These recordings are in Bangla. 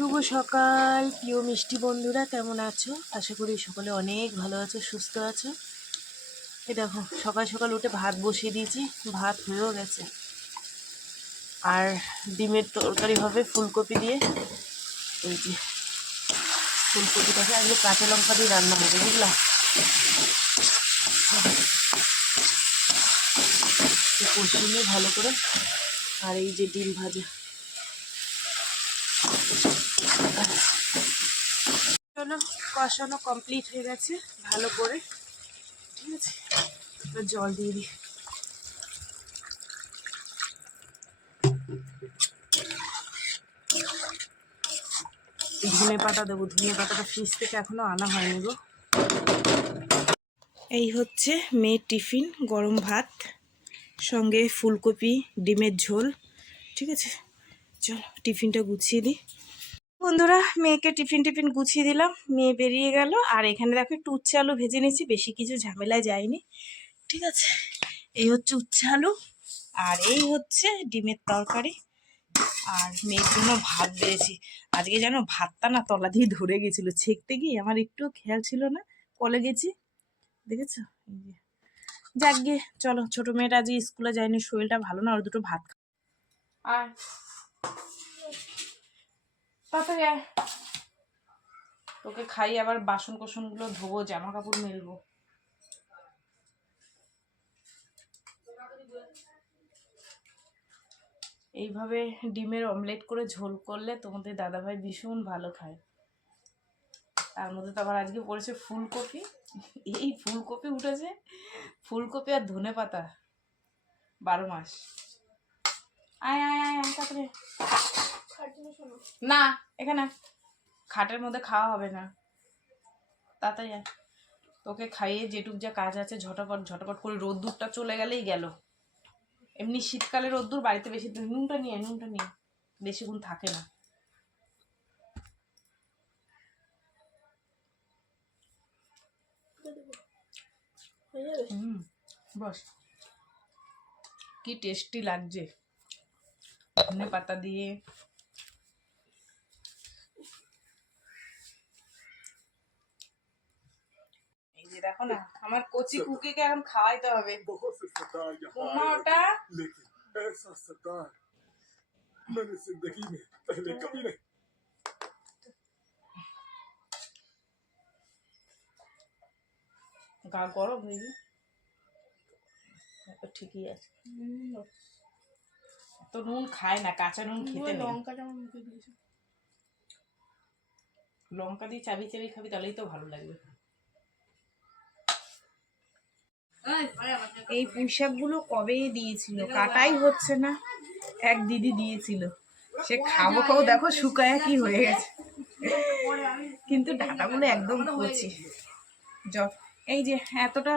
শুভ সকাল, প্রিয় মিষ্টি বন্ধুরা, কেমন আছো? আশা করি সকলে অনেক ভালো আছো, সুস্থ আছো। এই দেখো, সকাল সকাল উঠে ভাত বসিয়ে দিয়েছি, ভাত হয়েও গেছে। আর ডিমের তরকারি হবে ফুলকপি দিয়ে। এই যে, ফুলকপিটাকে আজকে কাঁচা লঙ্কা দিয়ে রান্না হবে, বুঝলা? কষিয়ে ভালো করে, আর এই যে ডিম ভাজা। চলো কষানো কমপ্লিট হয়ে গেছে, ভালো করে, ঠিক আছে? জল দিয়ে দিই। ধনে পাতা দেবো, ধনে পাতাটা ফ্রিজ থেকে এখনও আনা হয়নি গো। এই হচ্ছে মেয়ের টিফিন, গরম ভাত, সঙ্গে ফুলকপি, ডিমের ঝোল, ঠিক আছে? চলো, টিফিনটা গুছিয়ে দিই। বন্ধুরা, মেয়েকে টিফিন টিফিন গুছিয়ে দিলাম, মেয়ে বেরিয়ে গেল। আর এখানে দেখো একটু উচ্ছে আলু ভেজে নিয়েছি, বেশি কিছু ঝামেলায় যায়নি। ঠিক আছে, এই হচ্ছে উচ্ছে আলু, আর এই হচ্ছে ডিমের তরকারি। আর মেয়ের জন্য ভাত বেড়েছি আজকে যেন ভাতটা না তলা দিয়ে ধরে গেছিল, ছেঁকতে গিয়ে আমার একটু খেয়াল ছিল না, কলে গেছি। দেখেছ? যাক গিয়ে চলো, ছোটো মেয়েটা আজকে স্কুলে যায়নি, শরীরটা ভালো না, ওর দুটো ভাত আর তাড়াতাড়ি আয়। তোকে খাই, আবার বাসন কোসনগুলো ধোবো জামা কাপড় মেলবো। এইভাবে ডিমের অমলেট করে ঝোল করলে তোমাদের দাদাভাই ভীষণ ভালো খায়। তার মধ্যে তো আবার আজকে পড়েছে ফুলকপি। এই ফুলকপি উঠেছে। ফুলকপি আর ধনে পাতা। বারো মাস। আয় আয় আয় আয়, তাড়াতাড়ি না, এখানে। খাটের মধ্যে খাওয়া হবে না তাড়াতাড়ি। তোকে খাইয়ে যেটুক যা কাজ আছে ঝটপট, ঝটাপট করে রোদ্দুরটা চলে গেলেই গেল এমনি শীতকালে রোদ্দুর বাড়িতে বেশি নুনটা নিয়ে নুনটা নিয়ে। বেশিক্ষণ থাকে না হুম, বস কি টেস্টি লাগছে ধনে পাতা দিয়ে এই যে দেখো না আমার কচি কুকিকে এখন খাওয়াইতে হবে बहुत से सरदार यहाँ উম্মা आए ওটা लेकिन ऐसा सरदार मैंने जिंदगी में पहले कभी नहीं গা গরম হয়ে গেছে তো ঠিকই আছে তো নুন খায় না কাঁচা নুন খেতে নেই লঙ্কাটা আমার মুখে দিয়েছে লঙ্কা দিয়ে চাবি চাবি খাবি তাহলেই তো ভালো লাগবে এই পুঁইশাকগুলো কবে দিয়েছিল কাটাই হচ্ছে না এক দিদি দিয়েছিল সে খাব খাব দেখো শুকায় কি হয়ে গেছে কিন্তু ডাটাগুলো একদম কচি জ- এই যে এতটা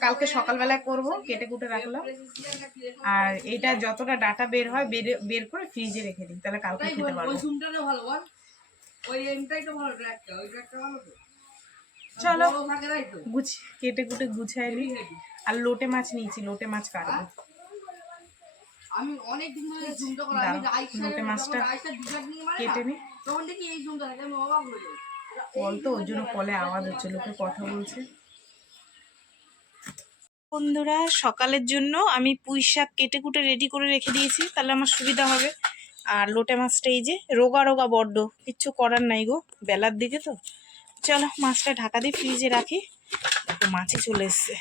কালকে সকালবেলায় করব কেটে কুটে রাখলাম আর এটা যতটা ডাটা বের হয় বের বের করে ফ্রিজে রেখে দিই তাহলে কালকে খেতে পারব ওই ওই ভালো ওই ভালো চলো। গুছ কেটে কুটে গুছাই নিই আর লোটে মাছ নিয়েছি লোটে মাছ কাটবো। আমি অনেক দিন ধরে ঝুমটা করা আমি দাও, লোটে মাছটা মানে কেটে নি। তখন দেখি এই ঝুমটা থাকে আমি অবাক হয়ে যাই। বল তো ওই জন্য কলে আওয়াজ হচ্ছে লোকে কথা বলছে। বন্ধুরা সকালের জন্য আমি পুঁই শাক কেটে কুটে রেডি করে রেখে দিয়েছি তাহলে আমার সুবিধা হবে। আর লোটে মাছটা এই যে রোগা রোগা বড্ড কিচ্ছু করার নাই গো বেলার দিকে তো। চলো, মাছটা ঢাকা দিয়ে ফ্রিজে রাখি। মাছই চলে এসছে।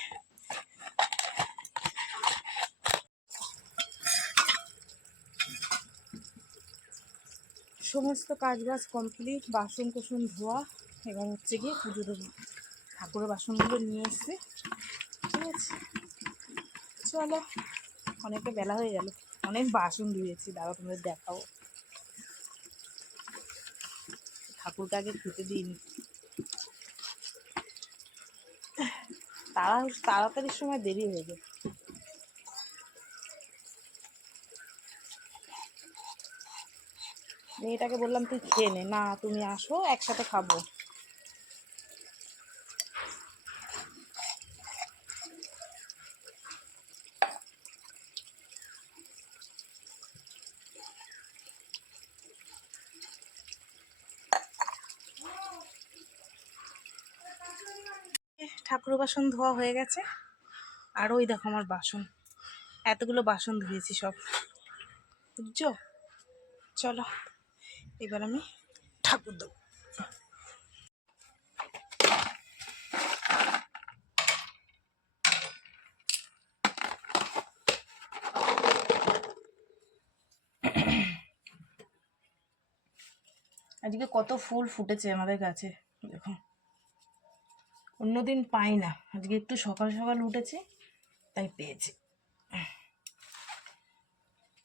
সমস্ত কাজ বাজ কমপ্লিট বাসন কোসন ধোয়া, এবার হচ্ছে গিয়ে পুজো দেবো ঠাকুরের বাসনগুলো নিয়ে এসছে। ঠিক আছে? চলো, অনেকটা বেলা হয়ে গেল। অনেক বাসন ধুয়েছি দাদা তোমাদের দেখাও। ঠাকুরকে আগে খেতে দিইনি। তাড়া তাড়াতাড়ির সময় দেরি হয়ে যায়। মেয়েটাকে বললাম, তুই খেয়ে নে। না, তুমি আসো, একসাথে খাব। ঠাকুর বাসন ধোয়া হয়ে গেছে। আর ওই দেখো আমার বাসন। এতগুলো বাসন ধুয়েছি সব। বুঝছ? চলো, এবার আমি ঠাকুর দেবো। আজকে কত ফুল ফুটেছে আমাদের গাছে। দেখো। অন্যদিন পাই না। আজকে একটু সকাল সকাল উঠেছে, তাই পেয়েছি।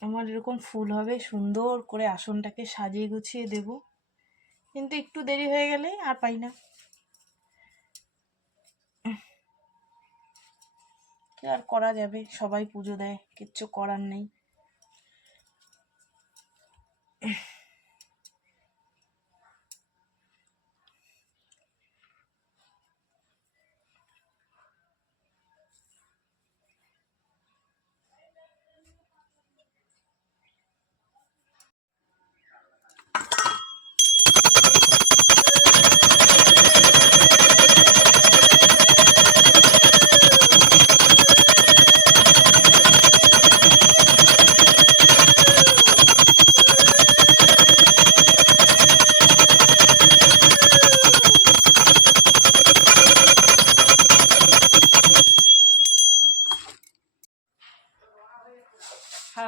আমার এরকম ফুল হবে, সুন্দর করে আসনটাকে সাজিয়ে গুছিয়ে দেব। কিন্তু একটু দেরি হয়ে গেলে আর পাই না। আর করা যাবে? সবাই পুজো দেয়, কিচ্ছু করার নেই।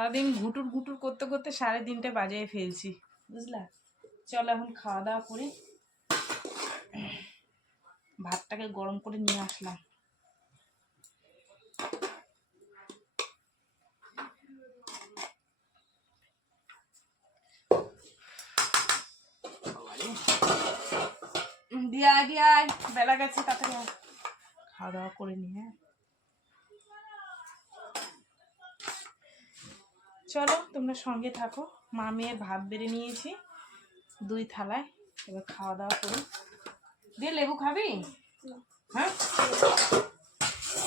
সারাদিন ঘুটুর ঘুটুর করতে করতে সাড়ে তিনটে বাজিয়ে ফেলছি, বুঝলা? চলো এখন খাওয়া দাওয়া করি। ভাতটাকে গরম করে নিয়ে আসলাম। দিয়ে দিয়ে বেলা গেছে তাতে। খাওয়া দাওয়া করে নি হ্যাঁ? চলো তোমরা সঙ্গে থাকো। মা মেয়ের ভাত বেড়ে নিয়েছি দুই থালায়। এবার খাওয়া দাওয়া করি। দিয়ে লেবু খাবি? হ্যাঁ?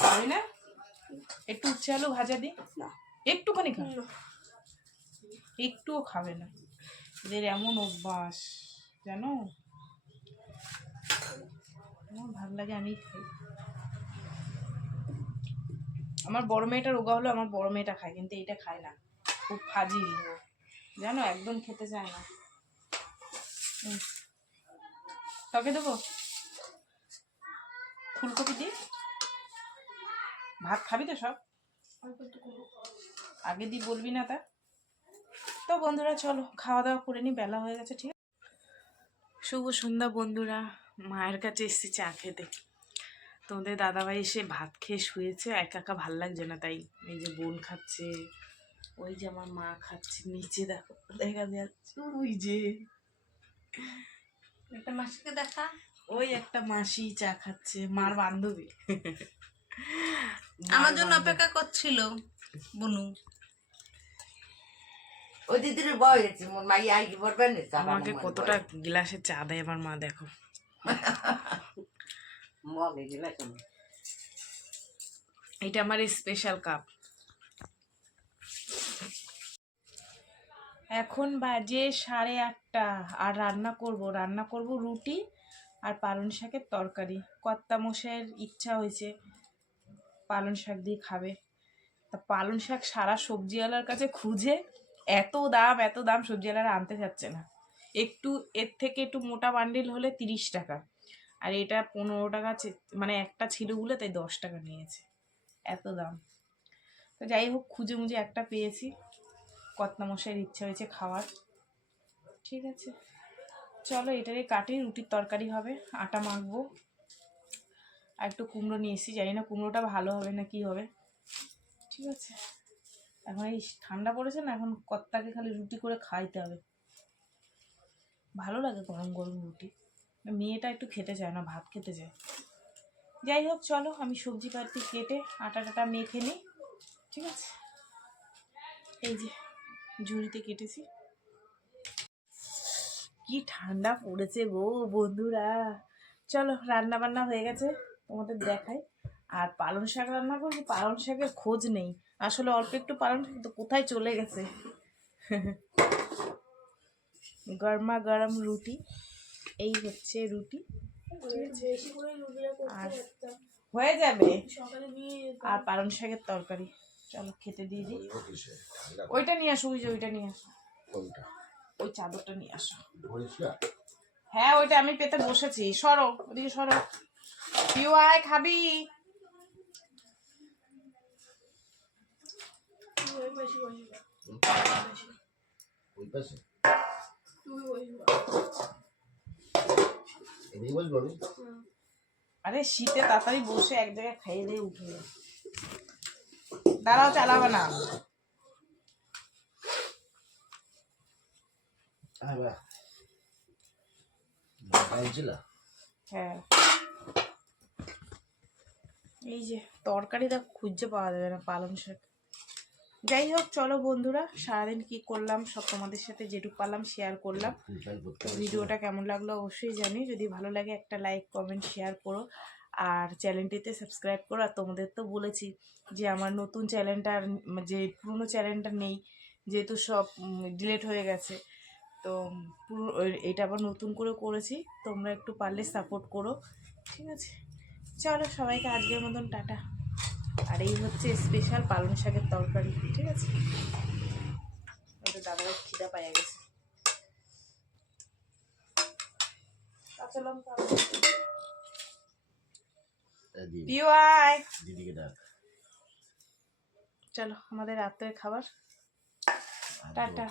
খাবি না? একটু উচ্ছে আলু ভাজা দিই একটুখানি খা। একটুও খাবে না। এদের এমন অভ্যাস জানো? আমার ভালো লাগে আমি খাই। আমার বড় মেয়েটা রোগা হলো আমার বড় মেয়েটা খায় কিন্তু এটা খায় না। খুব ফাজিল জানো, একদম খেতে চায় না। তোকে দেবো? ফুলকপি দি ভাত খাবি তো সব? আগে দি বলবি না তা। তো বন্ধুরা, চলো, খাওয়া দাওয়া করে নি, বেলা হয়ে গেছে, ঠিক শুভ সন্ধ্যা বন্ধুরা, মায়ের কাছে এসেছি চা খেতে। তোমাদের দাদাভাই এসে ভাত খেয়ে শুয়েছে, একা একা ভালো লাগছে না তাই। এই যে বোন খাচ্ছে ওই যে আমার মা খাচ্ছে নিচে দেখো দেখা যাচ্ছে ওই যে। একটা মাসিকে দেখা? ওই একটা মাসি চা খাচ্ছে মার বান্ধবী। আমার জন্য অপেক্ষা করছিল বনু। ওই দিদির বয় মোর মাই আই বলবেন আমাকে কতটা গ্লাসে চা দেয় আমার মা দেখো। মগে এটা আমার স্পেশাল কাপ এখন বাজে সাড়ে আটটা, আর রান্না করব। রান্না করব রুটি আর পালং শাকের তরকারি। কর্তা মশাইয়ের ইচ্ছা হয়েছে পালং শাক দিয়ে খাবে। তা পালং শাক সারা সবজিওয়ালার কাছে খুঁজে এত দাম এত দাম সবজিওয়ালারা আনতে যাচ্ছে না। একটু, এর থেকে একটু মোটা বান্ডিল হলে তিরিশ টাকা। আর এটা পনেরো টাকা মানে একটা ছিল বলে তাই দশ টাকা নিয়েছে। এত দাম। তো যাই হোক খুঁজে মুজে একটা পেয়েছি। কত্না মশাইয়ের ইচ্ছা হয়েছে খাওয়ার। ঠিক আছে। চলো এটারে কাটি, রুটির তরকারি হবে, আটা মাখবো। আর একটু কুমড়ো নিয়ে এসেছি, জানি না কুমড়োটা ভালো হবে না কি হবে। ঠিক আছে। এখন এই ঠান্ডা পড়েছে না, এখন কত্তাকে খালি রুটি করে খাইতে হবে। ভালো লাগে গরম গরম রুটি। মেয়েটা একটু খেতে চায় না, ভাত খেতে চায়। যাই হোক, চলো আমি সবজি পাতি কেটে আটা টাটা মেখে নিই। ঠিক আছে? এই যে ঝুড়িতে কেটেছি। কি ঠান্ডা পড়েছে গো বন্ধুরা। চলো রান্না বান্না হয়ে গেছে, তোমাদের দেখাই। আর পালং শাক রান্না করব, পালং শাকের খোঁজ নেই। আসলে অল্প একটু পালং শাক তো কোথায় চলে গেছে? গরমা গরম রুটি, এই হচ্ছে রুটি। আর হয়ে যাবে। আর পালং শাকের তরকারি। চলো খেতে দিয়ে দিই। ওইটা নিয়ে আসো ওই যে ওইটা নিয়ে আসো। ওই চাদরটা নিয়ে আসো। হ্যাঁ ওইটা আমি পেতে বসেছি। সরো ওদিকে সরো। পিউ আয় খাবি? ওই পাশে? আরে শীতে তাড়াতাড়ি বসে এক জায়গায় খাইয়ে দিয়ে উঠে যাও। দাঁড়াও চালাবে না। হ্যাঁ। এই যে তরকারি তরকারিটা খুঁজে পাওয়া যাবে না পালং শাক। যাই হোক চলো বন্ধুরা সারাদিন কি করলাম সব তোমাদের সাথে যেটুকু পারলাম শেয়ার করলাম। ভিডিওটা কেমন লাগল অবশ্যই জানি যদি ভালো লাগে একটা লাইক কমেন্ট শেয়ার করো। আর চ্যানেলটিতে সাবস্ক্রাইব করো। আর তোমাদের তো বলেছি যে আমার নতুন চ্যানেলটা যে পুরনো চ্যানেলটা নেই, যেহেতু সব ডিলেট হয়ে গেছে, তো পুরো এটা আবার নতুন করে করেছি, তোমরা একটু পারলে সাপোর্ট করো। ঠিক আছে? চলো সবাইকে আজকের মতন টাটা। আর এই হচ্ছে স্পেশাল পালং শাকের তরকারি, ঠিক আছে? দাদার খিদা পাইয়া গেছে। কাঁচা পিউ আয় দিদিকে ডাক। চলো আমাদের রাত্রের খাবার। টাটা।